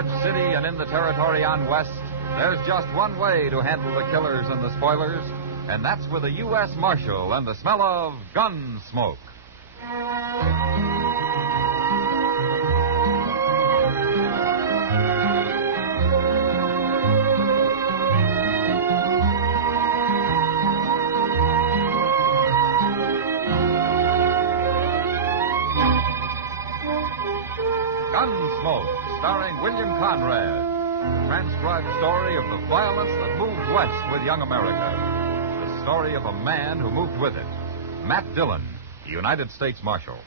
Dodge City and in the territory on West, there's just one way to handle the killers and the spoilers, and that's with a U.S. Marshal and the smell of Gunsmoke. Gunsmoke, starring William Conrad. Transcribed story of the violence that moved west with young America. The story of a man who moved with it. Matt Dillon, United States Marshal.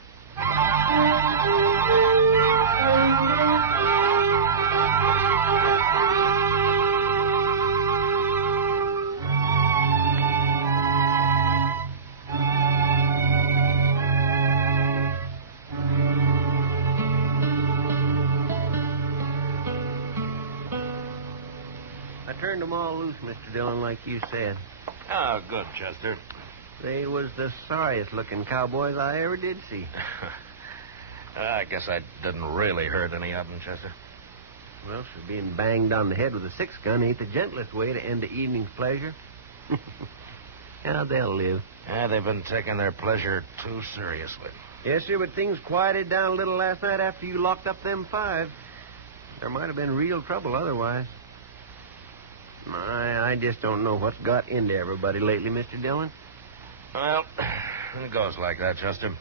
Turned them all loose, Mr. Dillon, like you said. Oh, good, Chester. They was the sorriest-looking cowboys I ever did see. I guess I didn't really hurt any of them, Chester. Well, so being banged on the head with a six-gun ain't the gentlest way to end the evening's pleasure. How they'll live. Yeah, they've been taking their pleasure too seriously. Yes, sir, but things quieted down a little last night after you locked up them 5. There might have been real trouble otherwise. I just don't know what's got into everybody lately, Mr. Dillon. Well, it goes like that, Chester.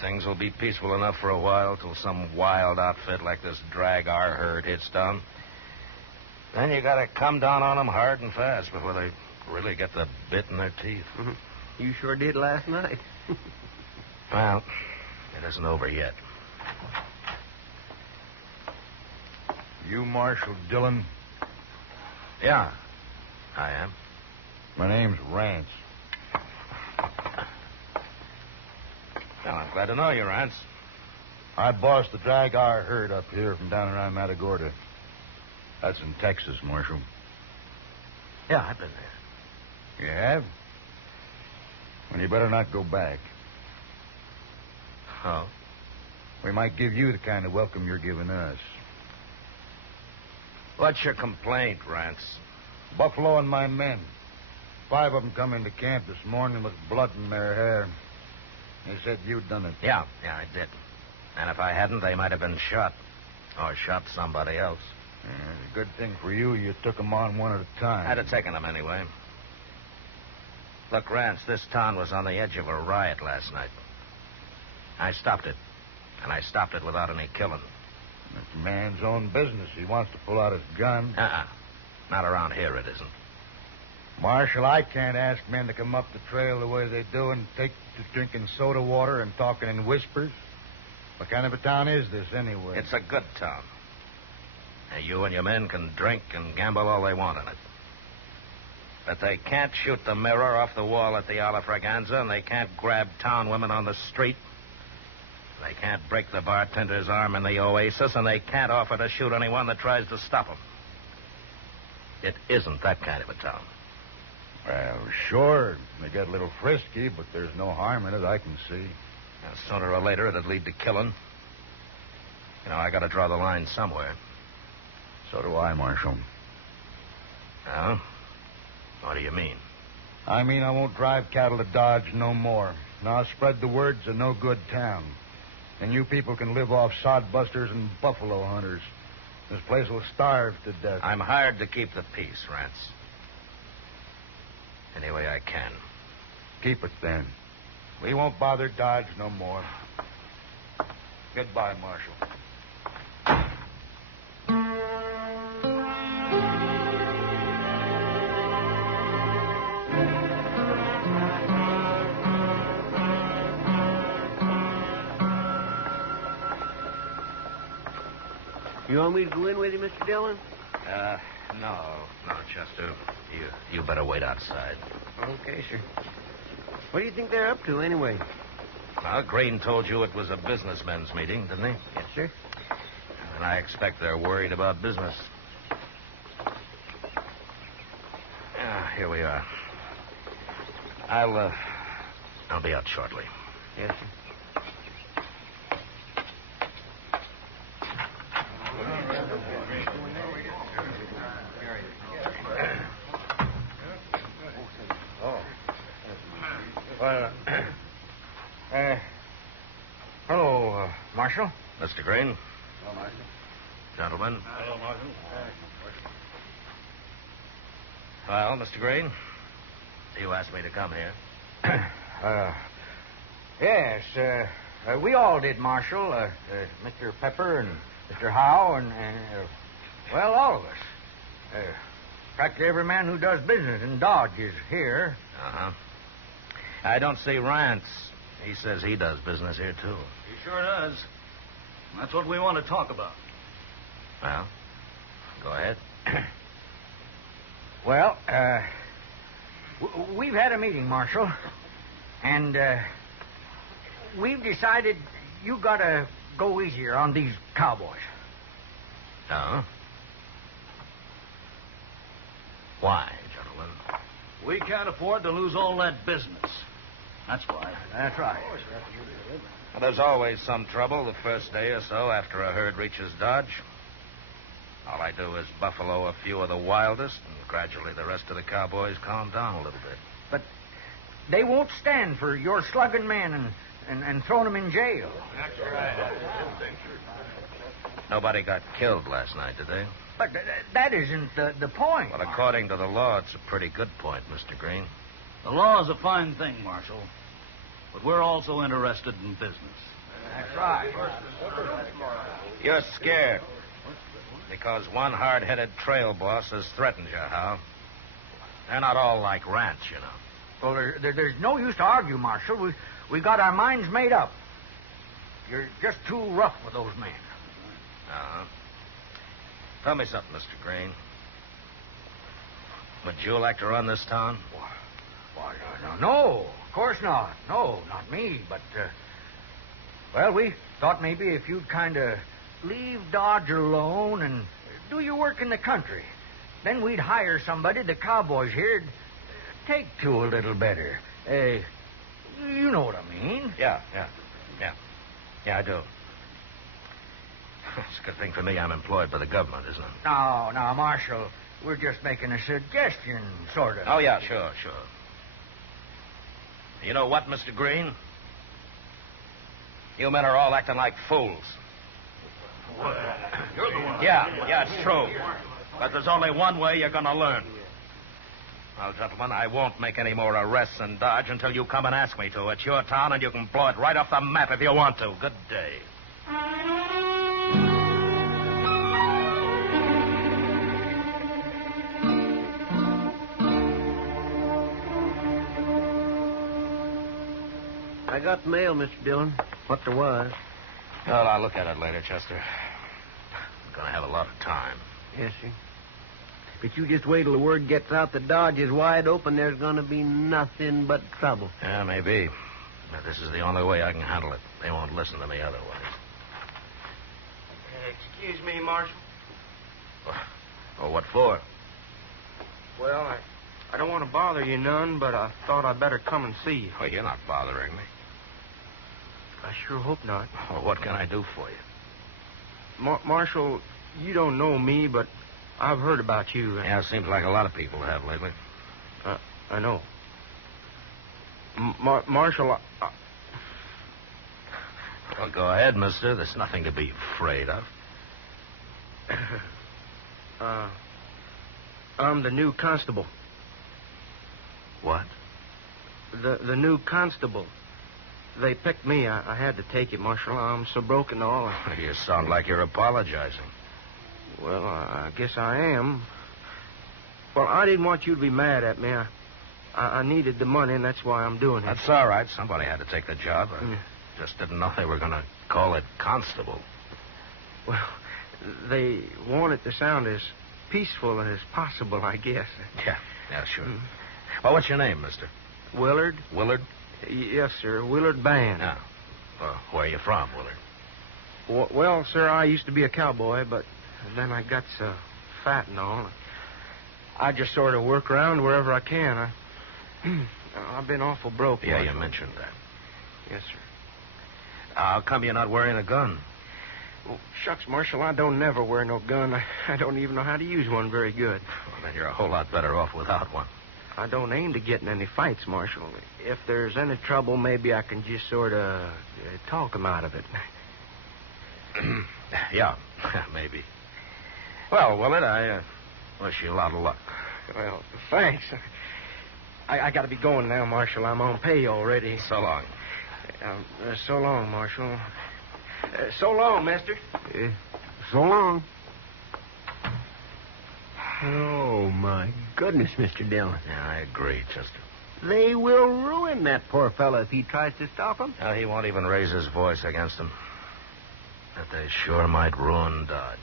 Things will be peaceful enough for a while till some wild outfit like this drag our herd hits down. Then you gotta come down on them hard and fast before they really get the bit in their teeth. Mm-hmm. You sure did last night. Well, it isn't over yet. You Marshal Dillon? Yeah, I am. My name's Rance. Well, I'm glad to know you, Rance. I boss the drag our herd up here from down around Matagorda. That's in Texas, Marshal. Yeah, I've been there. You have? Well, you better not go back. Oh? We might give you the kind of welcome you're giving us. What's your complaint, Rance? Buffalo and my men. 5 of them come into camp this morning with blood in their hair. They said you'd done it. Yeah, I did. And if I hadn't, they might have been shot. Or shot somebody else. Yeah, good thing for you, you took them on one at a time. I'd have taken them anyway. Look, Rance, this town was on the edge of a riot last night. I stopped it. And I stopped it without any killing. It's a man's own business. He wants to pull out his gun. Not around here, it isn't. Marshal, I can't ask men to come up the trail the way they do and take to drinking soda water and talking in whispers. What kind of a town is this, anyway? It's a good town. Now, you and your men can drink and gamble all they want in it. But they can't shoot the mirror off the wall at the Ala Fraganza, and they can't grab town women on the street. They can't break the bartender's arm in the Oasis, and they can't offer to shoot anyone that tries to stop them. It isn't that kind of a town. Well, sure, they get a little frisky, but there's no harm in it, I can see. Now, sooner or later, it'd lead to killing. You know, I gotta draw the line somewhere. So do I, Marshal. Oh? What do you mean? I mean I won't drive cattle to Dodge no more. Now I'll spread the word it's a no-good town. And you people can live off sodbusters and buffalo hunters. This place will starve to death. I'm hired to keep the peace, Rance. Any way I can. Keep it, then. We won't bother Dodge no more. Goodbye, Marshal. You want me to go in with you, Mr. Dillon? No, Chester. You better wait outside. Okay, sir. What do you think they're up to, anyway? Well, Green told you it was a businessmen's meeting, didn't he? Yes, sir. And I expect they're worried about business. Here we are. I'll be out shortly. Yes, sir. Marshal. Mr. Green. Hello, Marshal. Gentlemen. Hello, Marshal. Well, Mr. Green, you asked me to come here. Yes, we all did, Marshal. Mr. Pepper and Mr. Howe and well, all of us. Practically every man who does business in Dodge is here. Uh-huh. I don't see Rance. He says he does business here, too. He sure does. That's what we want to talk about. Well, go ahead. Well, we've had a meeting, Marshal, and we've decided you got to go easier on these cowboys. Oh? Why, gentlemen? We can't afford to lose all that business. That's why. That's right. Well, there's always some trouble the first day or so after a herd reaches Dodge. All I do is buffalo a few of the wildest, and gradually the rest of the cowboys calm down a little bit. But they won't stand for your slugging men and throwing them in jail. That's right. Nobody got killed last night, did they? But that isn't the point. Well, according to the law, it's a pretty good point, Mr. Green. The law's a fine thing, Marshal. But we're also interested in business. That's right. You're scared. Because one hard-headed trail boss has threatened you, Hal. They're not all like Rance, you know. Well, there's no use to argue, Marshal. We got our minds made up. You're just too rough with those men. Uh-huh. Tell me something, Mr. Green. Would you like to run this town? Why, no, of course not. No, not me. But, well, we thought maybe if you'd kind of leave Dodge alone and do your work in the country, then we'd hire somebody the cowboys here'd take to a little better. You know what I mean. Yeah, I do. It's a good thing for me I'm employed by the government, isn't it? No, Marshal, we're just making a suggestion, sort of. Oh, yeah, sure. You know what, Mr. Green? You men are all acting like fools. You're the one. Yeah, it's true. But there's only one way you're going to learn. Well, gentlemen, I won't make any more arrests in Dodge until you come and ask me to. It's your town, and you can blow it right off the map if you want to. Good day. I got the mail, Mr. Dillon. What there was. Well, I'll look at it later, Chester. I'm going to have a lot of time. Yes, sir. But you just wait till the word gets out that Dodge is wide open. There's going to be nothing but trouble. Yeah, maybe. But this is the only way I can handle it. They won't listen to me otherwise. Excuse me, Marshal. Oh, what for? Well, I don't want to bother you none, but I thought I'd better come and see you. Well, you're not bothering me. I sure hope not. Well, what can I do for you? Marshal, you don't know me, but I've heard about you. Yeah, it seems like a lot of people have lately. I know. Marshal, Well, go ahead, mister. There's nothing to be afraid of. I'm the new constable. What? The new constable. They picked me. I had to take it, Marshal. I'm so broken all. You sound like you're apologizing. Well, I guess I am. Well, I didn't want you to be mad at me. I needed the money, and that's why I'm doing it. That's all right. Somebody had to take the job. I just didn't know they were going to call it Constable. Well, they want it to sound as peaceful as possible, I guess. Yeah, sure. Well, what's your name, mister? Willard? Willard? Yes, sir. Willard Band. Yeah. Well, where are you from, Willard? Well, sir, I used to be a cowboy, but then I got so fat and all. I just sort of work around wherever I can. I've been awful broke. Yeah, Marshal. you mentioned that. Yes, sir. How come you're not wearing a gun? Well, shucks, Marshal, I don't never wear no gun. I don't even know how to use one very good. Well, then you're a whole lot better off without one. I don't aim to get in any fights, Marshal. If there's any trouble, maybe I can just sort of talk 'em out of it. Yeah, maybe. Well, Willard, I wish you a lot of luck. Well, thanks. I got to be going now, Marshal. I'm on pay already. So long. So long, Marshal. So long, mister. So long. Oh, my goodness, Mr. Dillon. Yeah, I agree, Chester. They will ruin that poor fellow if he tries to stop him. Well, he won't even raise his voice against him. But they sure might ruin Dodge.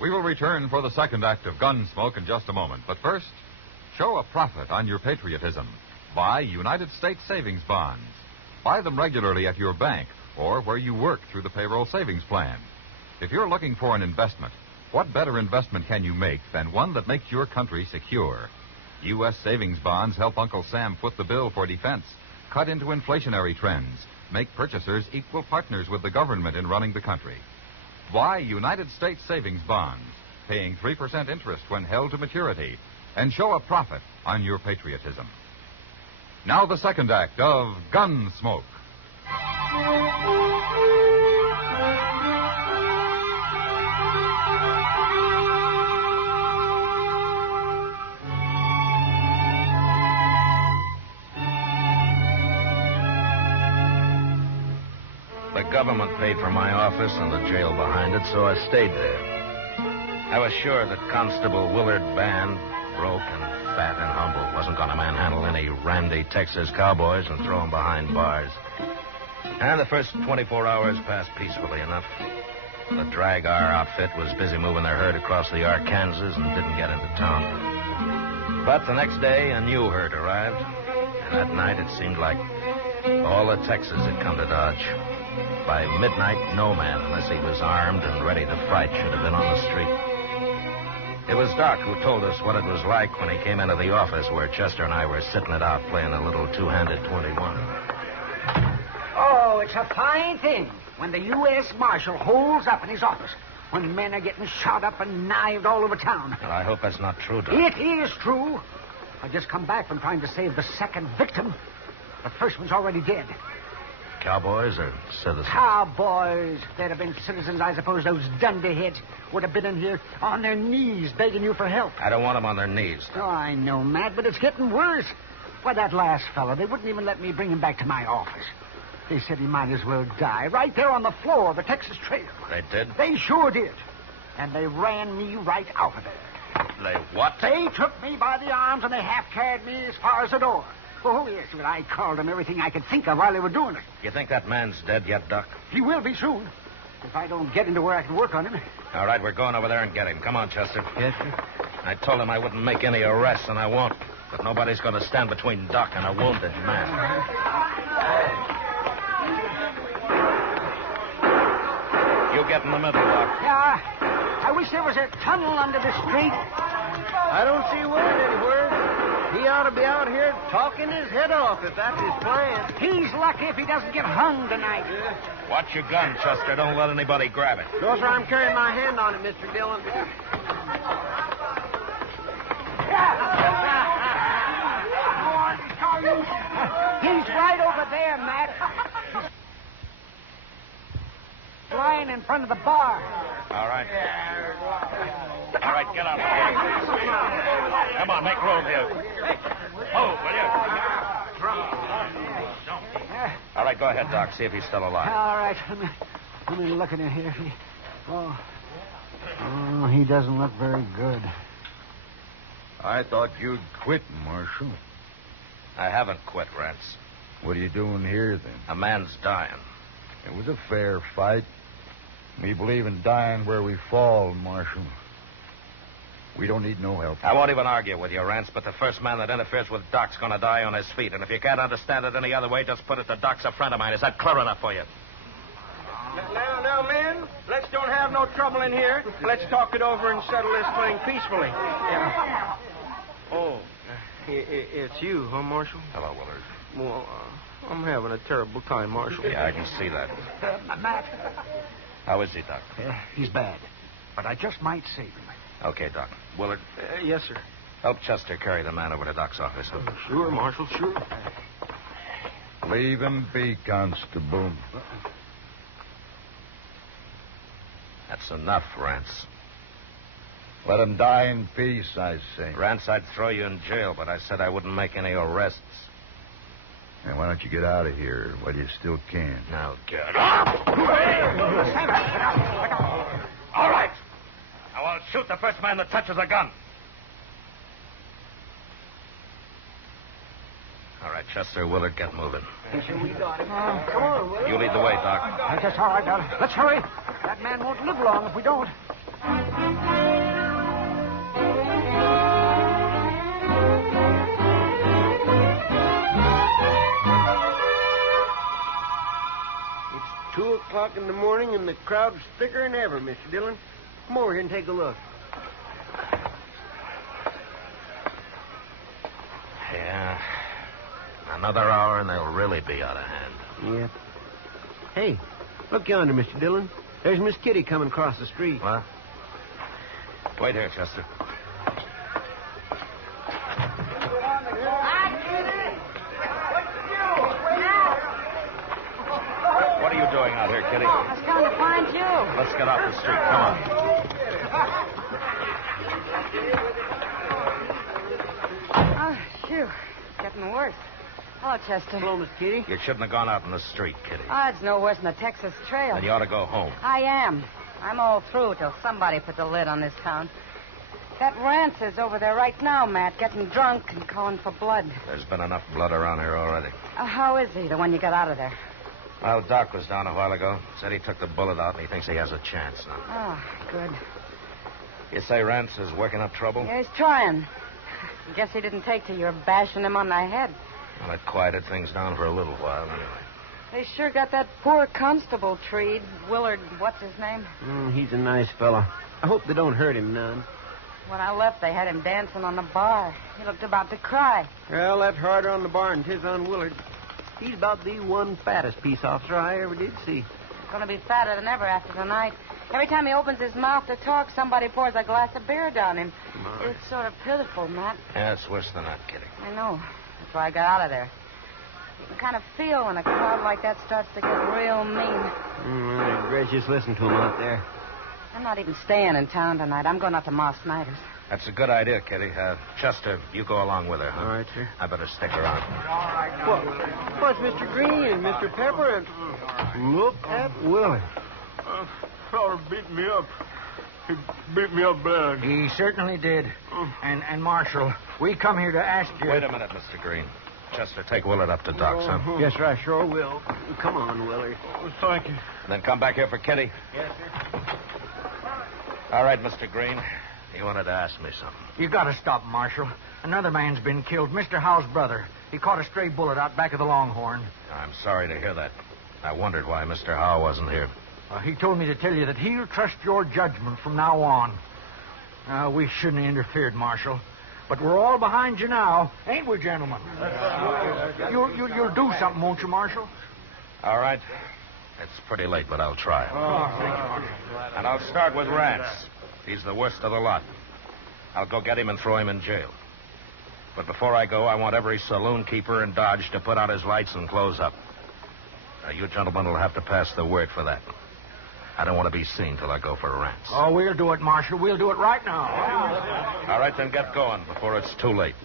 We will return for the second act of Gunsmoke in just a moment. But first, show a profit on your patriotism. Buy United States savings bonds. Buy them regularly at your bank or where you work through the payroll savings plan. If you're looking for an investment, what better investment can you make than one that makes your country secure? U.S. savings bonds help Uncle Sam foot the bill for defense, cut into inflationary trends, make purchasers equal partners with the government in running the country. Buy United States savings bonds, paying 3% interest when held to maturity, and show a profit on your patriotism. Now the second act of Gunsmoke. The government paid for my office and the jail behind it, so I stayed there. I was sure that Constable Willard Band, broke and fat and humble, wasn't going to manhandle any randy Texas cowboys and throw them behind bars. And the first 24 hours passed peacefully enough. The Drag R outfit was busy moving their herd across the Arkansas and didn't get into town. But the next day, a new herd arrived. And that night, it seemed like all of Texas had come to Dodge. By midnight, no man, unless he was armed and ready to fight, should have been on the street. It was Doc who told us what it was like when he came into the office where Chester and I were sitting it out playing a little two-handed 21. Oh, it's a fine thing when the U.S. Marshal holds up in his office when men are getting shot up and knifed all over town. Well, I hope that's not true, Doc. It is true. I just come back from trying to save the second victim. The first one's already dead. Cowboys or citizens? Cowboys. They'd have been citizens, I suppose. Those dunderheads would have been in here on their knees begging you for help. I don't want them on their knees. Oh, I know, Matt, but it's getting worse. Why, that last fellow, they wouldn't even let me bring him back to my office. They said he might as well die right there on the floor of the Texas Trail. They did? They sure did. And they ran me right out of there. They what? They took me by the arms and they half-carried me as far as the door. Oh, yes, but I called them everything I could think of while they were doing it. You think that man's dead yet, Doc? He will be soon, if I don't get into where I can work on him. All right, we're going over there and get him. Come on, Chester. Yes, sir. I told him I wouldn't make any arrests, and I won't. But nobody's going to stand between Doc and a wounded man. You get in the middle, Doc. Yeah, I wish there was a tunnel under the street. I don't see Willard anywhere. He ought to be out here talking his head off if that's his plan. He's lucky if he doesn't get hung tonight. Watch your gun, Chester. Don't let anybody grab it. No, sir, I'm carrying my hand on it, Mr. Dillon. He's right over there, Matt. He's lying in front of the bar. All right. All right, get out of here. Come on, make room here. Oh, will you? All right, go ahead, Doc. See if he's still alive. All right. Let me look at him here. Oh, he doesn't look very good. I thought you'd quit, Marshal. I haven't quit, Rance. What are you doing here, then? A man's dying. It was a fair fight. We believe in dying where we fall, Marshal. We don't need no help. I won't even argue with you, Rance, but the first man that interferes with Doc's going to die on his feet. And if you can't understand it any other way, just put it to Doc's a friend of mine. Is that clear enough for you? Now, men, let's don't have no trouble in here. Let's talk it over and settle this thing peacefully. Yeah. Oh, it's you, huh, Marshal? Hello, Willard. Well, I'm having a terrible time, Marshal. Yeah, I can see that. Matt, How is he, Doc? he's bad, but I just might save him. Okay, Doc. Willard, Yes, sir. help Chester carry the man over to Doc's office. Huh? Sure, Marshal, sure. Leave him be, Constable. That's enough, Rance. Let him die in peace, I say. Rance, I'd throw you in jail, but I said I wouldn't make any arrests. And why don't you get out of here while you still can? Now, get up! All right. Now I'll shoot the first man that touches a gun. All right, Chester, Willard, get moving. Come on, Will. You lead the way, Doc. I guess all right, darling. Let's hurry. That man won't live long if we don't. It's 2 o'clock in the morning, and the crowd's thicker than ever, Mr. Dillon. Come over here and take a look. Yeah. Another hour and they'll really be out of hand. Yep. Hey, look yonder, Mr. Dillon. There's Miss Kitty coming across the street. What? Wait here, Chester. What are you doing out here, Kitty? I was coming to find you. Let's get off the street. Come on. Oh, phew. Getting worse. Hello, Chester. Hello, Miss Kitty. You shouldn't have gone out in the street, Kitty. Oh, it's no worse than the Texas Trail. Then you ought to go home. I am. I'm all through till somebody puts a lid on this town. That Rance is over there right now, Matt, getting drunk and calling for blood. There's been enough blood around here already. How is he, the one you got out of there? Well, Doc was down a while ago. Said he took the bullet out and he thinks he has a chance now. Oh, good. You say Rance is working up trouble? Yeah, he's trying. Guess he didn't take to your bashing him on the head. Well, it quieted things down for a little while anyway. They sure got that poor constable treed. Willard, what's his name? He's a nice fella. I hope they don't hurt him none. When I left, they had him dancing on the bar. He looked about to cry. Well, that's harder on the bar than 'tis on Willard. He's about the one fattest peace officer I ever did see. Gonna be fatter than ever after tonight. Every time he opens his mouth to talk, somebody pours a glass of beer down him. It's sort of pitiful, Matt. Yeah, it's worse than that, Kitty. I know. That's why I got out of there. You can kind of feel when a crowd like that starts to get real mean. I guess just listen to him out there. I'm not even staying in town tonight. I'm going out to Ma Snyder's. That's a good idea, Kitty. Chester, you go along with her, huh? All right, sir. I better stick around. What's Mr. Green and Mr. Pepper and... Look at Willie. Fella beat me up. He beat me up bad. He certainly did. And Marshal, we come here to ask you... Wait a minute, Mr. Green. Chester, take Willard up to Doc's, huh? Yes, sir, I sure will. Come on, Willie. Thank you. And then come back here for Kitty. Yes, sir. All right, Mr. Green. You wanted to ask me something. You got to stop, Marshal. Another man's been killed. Mr. Howe's brother. He caught a stray bullet out back of the Longhorn. I'm sorry to hear that. I wondered why Mr. Howe wasn't here. He told me to tell you that he'll trust your judgment from now on. We shouldn't have interfered, Marshal. But we're all behind you now, ain't we, gentlemen? You'll do something, won't you, Marshal? All right. It's pretty late, but I'll try. And I'll start with Rance. He's the worst of the lot. I'll go get him and throw him in jail. But before I go, I want every saloon keeper in Dodge to put out his lights and close up. You gentlemen will have to pass the word for that. I don't want to be seen till I go for Rance. Oh, we'll do it, Marshal. We'll do it right now. All right, then get going before it's too late.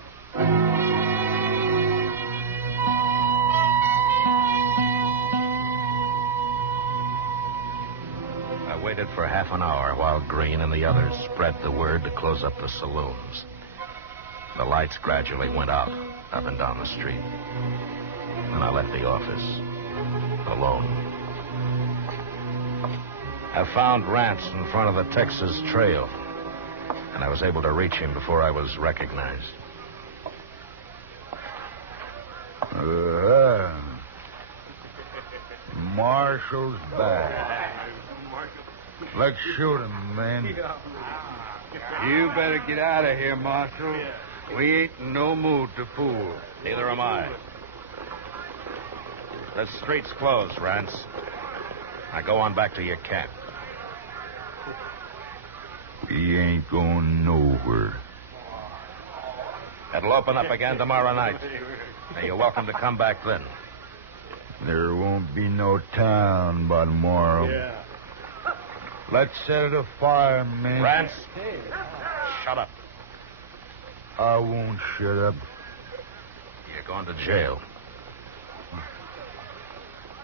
I waited for half an hour while Green and the others spread the word to close up the saloons. The lights gradually went out up and down the street. And I left the office alone. I found Rance in front of the Texas Trail, and I was able to reach him before I was recognized. Marshal's back. Let's shoot him, man. You better get out of here, Marshal. We ain't in no mood to fool. Neither am I. The street's closed, Rance. Now go on back to your camp. We ain't going nowhere. It'll open up again tomorrow night. And you're welcome to come back then. There won't be no town by tomorrow. Yeah. Let's set it afire, man. Rance, shut up. I won't shut up. You're going to jail.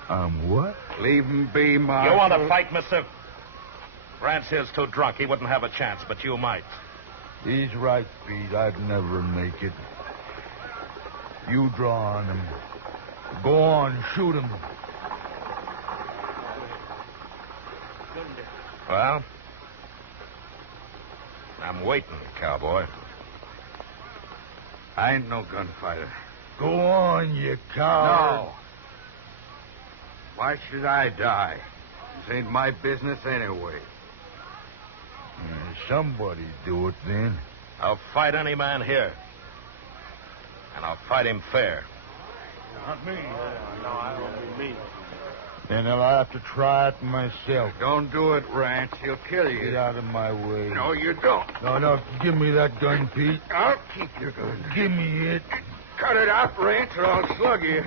I'm what? Leave him be, Marshal. You want to fight, mister? Rance here's too drunk. He wouldn't have a chance, but you might. He's right, Pete. I'd never make it. You draw on him. Go on, shoot him. Well, I'm waiting, cowboy. I ain't no gunfighter. Go on, you coward. No. Why should I die? This ain't my business anyway. Somebody do it then. I'll fight any man here. And I'll fight him fair. Not me. No, I don't mean me. Then I'll have to try it myself. Don't do it, Rance. He'll kill you. Get out of my way. No, you don't. No, give me that gun, Pete. I'll keep your gun. Give me it. Cut it out, Rance, or I'll slug you.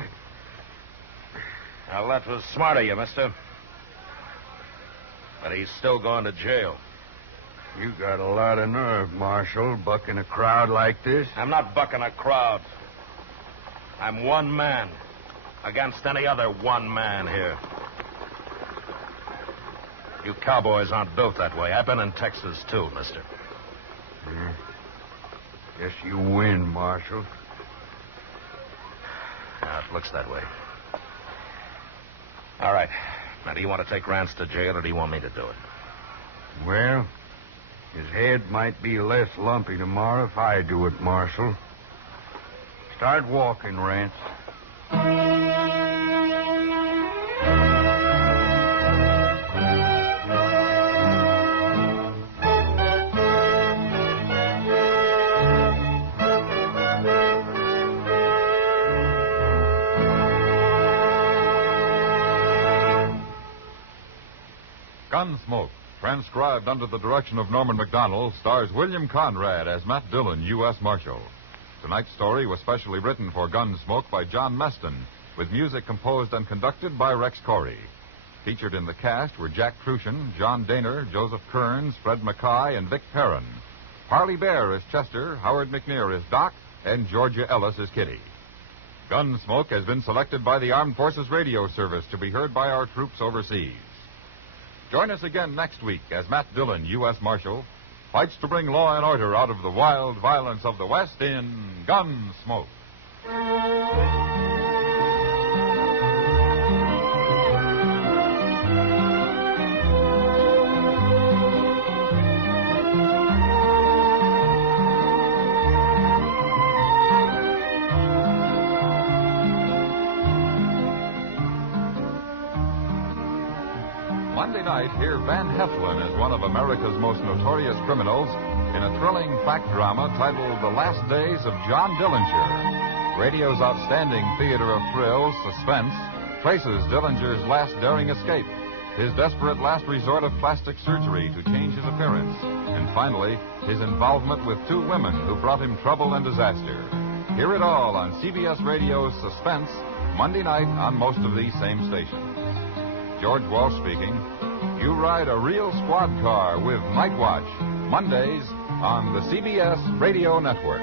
Now, that was smart of you, mister. But he's still going to jail. You got a lot of nerve, Marshal, bucking a crowd like this. I'm not bucking a crowd. I'm one man against any other one man here. You cowboys aren't built that way. I've been in Texas, too, mister. Yeah. Guess you win, Marshal. Yeah, it looks that way. All right. Now, do you want to take Rance to jail, or do you want me to do it? Well, his head might be less lumpy tomorrow if I do it, Marshal. Start walking, Rance. Gunsmoke, transcribed under the direction of Norman MacDonnell, stars William Conrad as Matt Dillon, U.S. Marshal. Tonight's story was specially written for Gunsmoke by John Meston, with music composed and conducted by Rex Corey. Featured in the cast were Jack Crucian, John Daner, Joseph Kearns, Fred Mackay, and Vic Perrin. Parley Baer is Chester, Howard McNear is Doc, and Georgia Ellis is Kitty. Gunsmoke has been selected by the Armed Forces Radio Service to be heard by our troops overseas. Join us again next week as Matt Dillon, U.S. Marshal, fights to bring law and order out of the wild violence of the West in Gunsmoke. Monday night, hear Van Heflin as one of America's most notorious criminals in a thrilling fact drama titled The Last Days of John Dillinger. Radio's outstanding theater of thrills, suspense, traces Dillinger's last daring escape, his desperate last resort of plastic surgery to change his appearance, and finally, his involvement with two women who brought him trouble and disaster. Hear it all on CBS Radio's Suspense, Monday night on most of these same stations. George Walsh speaking. You ride a real squad car with Night Watch, Mondays on the CBS Radio Network.